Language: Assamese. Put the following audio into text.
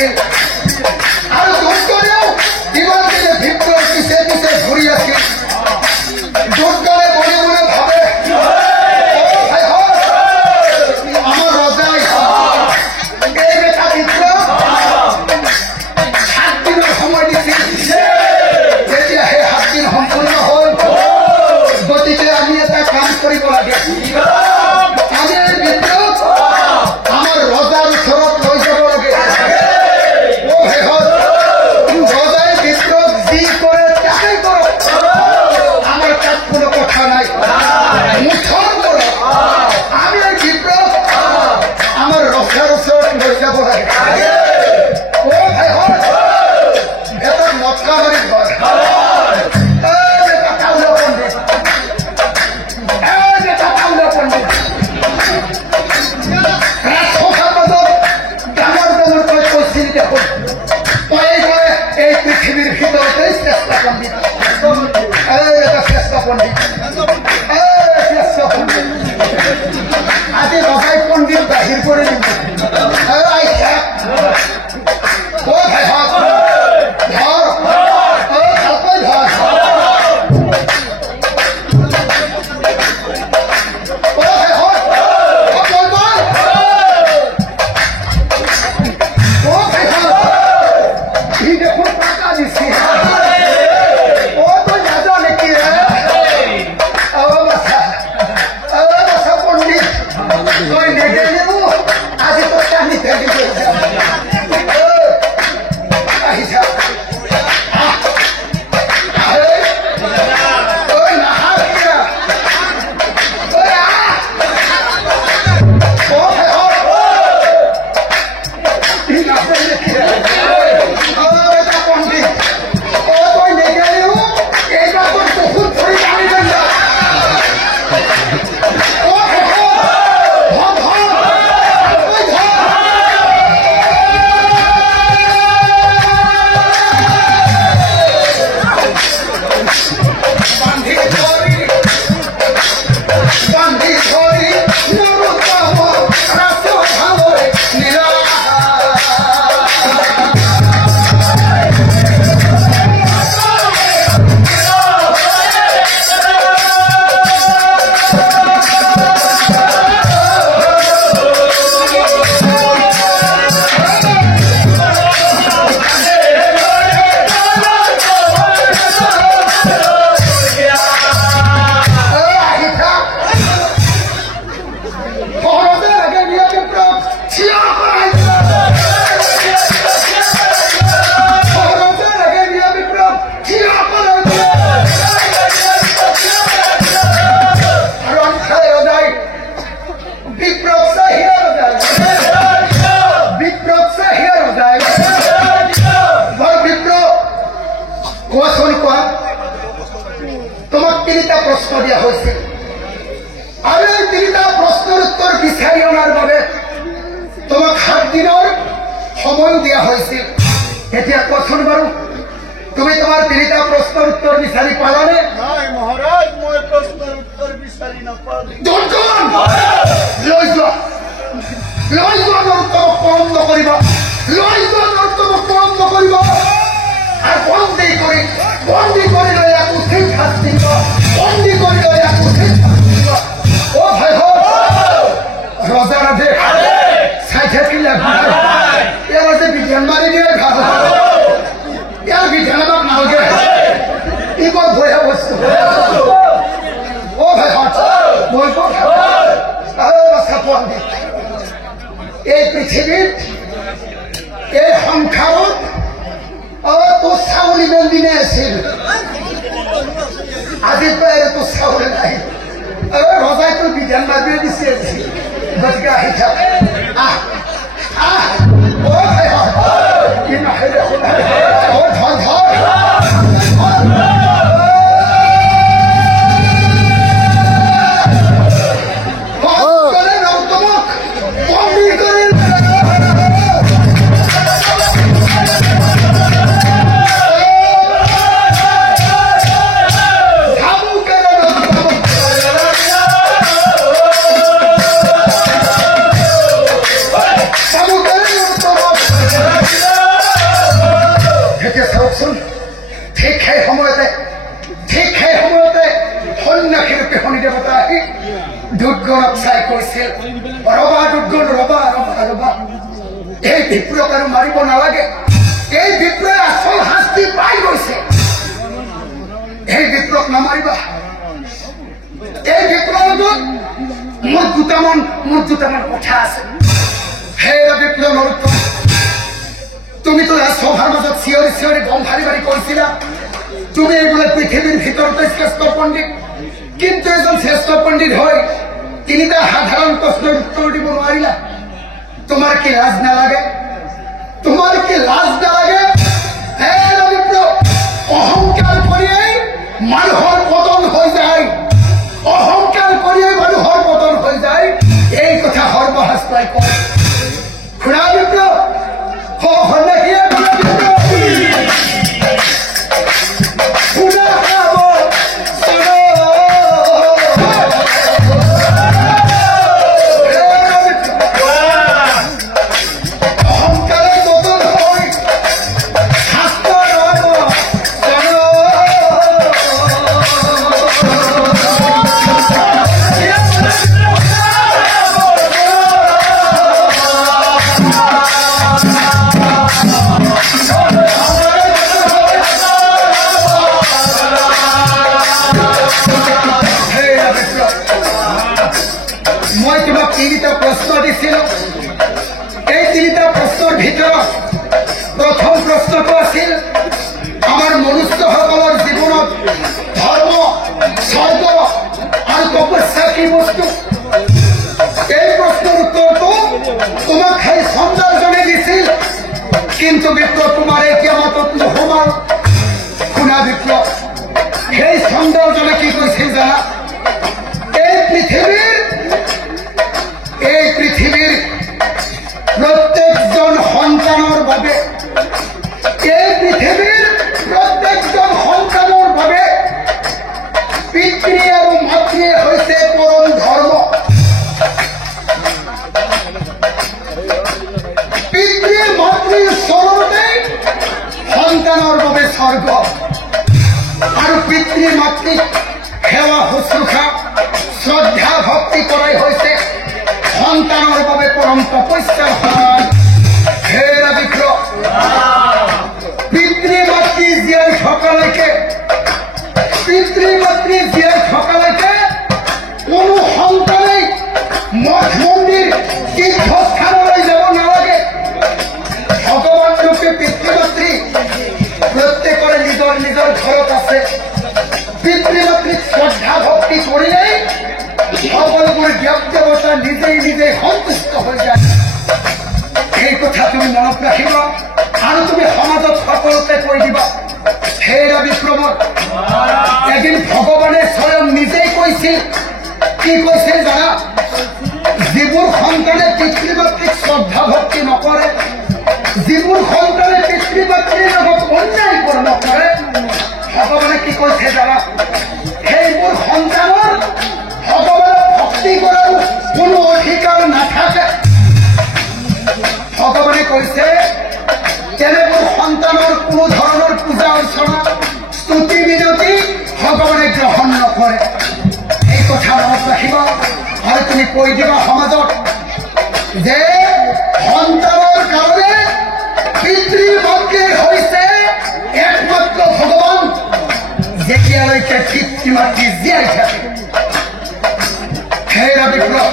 আছিল আৰু দুৰ্গৰেও ইমান দিনে ভিতৰৰ পিছে পিছে ঘূৰি আছিল দুৰ্গৰে মনে মনে ভাবে আমার রজাই এই বেটা ভিতর 7 দিনের সময় দিছিল যেতিয়া সেই 7 দিন সম্পূর্ণ হল গতিকে আমি এটা কাম কৰিব লাগে আমি এই ভিতৰত আমাৰ ৰজাৰ ওচৰত লৈ যাব লাগে ৰজাই ভিতৰত যি কৰে তাকেই কৰক আমাৰ তাত কোনো কথা নাই মুঠৰ কৰক আমি এই ভিতৰত আমাৰ ৰজাৰ ওচৰত লৈ যাব লাগে এটা মটকা মাৰি ঘৰ এই পৃথিবীর ভিতরতে শ্রেষ্ঠ পণ্ডিত শ্রেষ্ঠ পণ্ডিত আজি রজাই পণ্ডিত বাহির করে দিব তোমাক 3টা প্রশ্ন দিয়া হয়েছিল আর এই 3টা প্রশ্নের উত্তর বিচারি আনার বাবে তোমাক 7 দিনের সময় দিয়া হয়েছিল এতিয়া কোৱাচোন বাৰু তুমি তোমাৰ 3টা প্ৰশ্নেৰ উত্তৰ বিচাৰি পালানে নাই মহাৰাজ মই প্ৰশ্নেৰ উত্তৰ বিচাৰি নাপালি দুৰ্গম লৈ যোৱা নৰ্তক কম নকৰিবা লৈ যোৱা নৰ্তক কম নকৰিবা আর বন্দি করে লয় এক উচিত শাস্তি দিব বন্দি করে লয় এক উচিত শাস্তি দিব ও ভাই রজারা দে সাইঠে কিলা এরা যে বিধান মারি দিয়ে ঘাস ইয়ার বিধান আমাক নালগে ইবর ভয়া বস্তু ও ভাই মই পণ্ডিত এই পৃথিবীত এই সংসাৰত তো চাউল ইমান দিনে আছিল আজিৰ পৰা তো চাউল নাই ৰজাই তো বিধান মাৰিয়ে দিছে গতিকে আহি থাক কি নহয় ধৰ বিপ্লৱক আৰু মাৰিব নালাগে। এই বিপ্লৱে আচল শাস্তি পাই গৈছে। এই বিপ্লৱক নামাৰিবা। এই বিপ্লৱত মোৰ দুটামান কথা আছে। সেই বিপ্লৱ নৰোত্তম, তুমিতো সভাৰ মাজত চিঞৰি চিঞৰি গম ভাৰি ভাৰি কৈছিলা তুমি এইবোলে পৃথিৱীৰ ভিতৰতে শ্ৰেষ্ঠ পণ্ডিত, কিন্তু এজন শ্ৰেষ্ঠ পণ্ডিত হৈ তিনিটা সাধাৰণ প্ৰশ্নৰ উত্তৰ দিব নোৱাৰিলা। তোমাৰ কি লাজ নালাগে? তোমাৰ কি লাজ নালাগে? অহংকাৰ কৰিয়েই মানুহৰ পতন হৈ যায়। অহংকাৰ কৰিয়েই মানুহৰ পতন হৈ যায়। এই কথা সৰ্বশাস্ত্ৰই কয়। শুনা বিপ্লৱ, মই তোমাক তিনিটা প্ৰশ্ন দিছিলো। এই তিনিটা প্ৰশ্নৰ ভিতৰত প্ৰথম প্ৰশ্নটো আছিল আমাৰ মনুষ্যসকলৰ জীৱনত ধৰ্ম, স্বৰ্গ আৰু তপস্যা কি বস্তু? এই প্ৰশ্নৰ উত্তৰটো তোমাক সেই চন্দ্ৰজনে দিছিল, কিন্তু বিপ্লৱ তোমাৰ এতিয়া মাতত নোসোমাল। শুনা বিপ্লৱ, সেই চন্দ্ৰজনে কি কৈছিল জানা? এই পৃথিৱীৰ প্ৰত্যেকজন সন্তানৰ বাবে, এই পৃথিৱীৰ প্ৰত্যেকজন সন্তানৰ বাবে পিতৃ আৰু মাতৃয়ে হৈছে পৰম ধৰ্ম। পিতৃ মাতৃৰ চৰণতেই সন্তানৰ বাবে স্বৰ্গ, আৰু পিতৃ মাতৃক সেৱা শুশ্ৰূষা শ্ৰদ্ধা ভক্তি কৰাই হৈছে সন্তানৰ বাবে পৰম তপস্যাৰ সমান। হেৰা বিপ্লৱ, পিতৃ মাতৃ জীয়াই থকালৈকে কোনো সন্তানেই মঠ মন্দিৰ তীৰ্থস্থানলৈ যাব নালাগে। ভগৱান ৰূপে পিতৃ মাতৃ প্ৰত্যেকৰে নিজৰ নিজৰ ঘৰত আছে। পিতৃ মাতৃক শ্ৰদ্ধা ভক্তি কৰিলেই সকলোবোৰ ব্যক্তিগতা নিজেই সন্তুষ্ট হৈ যায়। এই কথা তুমি মনত ৰাখিবা আৰু তুমি সমাজত সকলোতে কৈ দিবা। হেৰা বিপ্লৱত এদিন ভগৱানে স্বয়ং নিজেই কৈছিল। কি কৈছিল জানা? যিবোৰ সন্তানে পিতৃ মাতৃক শ্ৰদ্ধা ভক্তি নকৰে, যিবোৰ সন্তানে পিতৃ মাতৃৰ লগত অন্যায় নকৰে, ভগৱানে কি কৈছে জানা? সেইবোৰ সন্তানৰ ভগৱানক ভক্তি কৰাৰ কোনো অধিকাৰ নাথাকে। ভগৱানে কৈছে তেনেবোৰ সন্তানৰ কোনো ধৰণৰ পূজা অৰ্চনা, স্তুতি বিনতি ভগৱানে গ্ৰহণ নকৰে। এই কথা মনত ৰাখিবা আৰু তুমি কৈ দিবা সমাজত যে সন্তানৰ কাৰণে পিতৃ মাতৃ হৈছে একমাত্ৰ ভগৱান, যেতিয়ালৈকে পিতৃ মাতৃ জীয়াই থাকে। হেৰা বিপ্লৱ,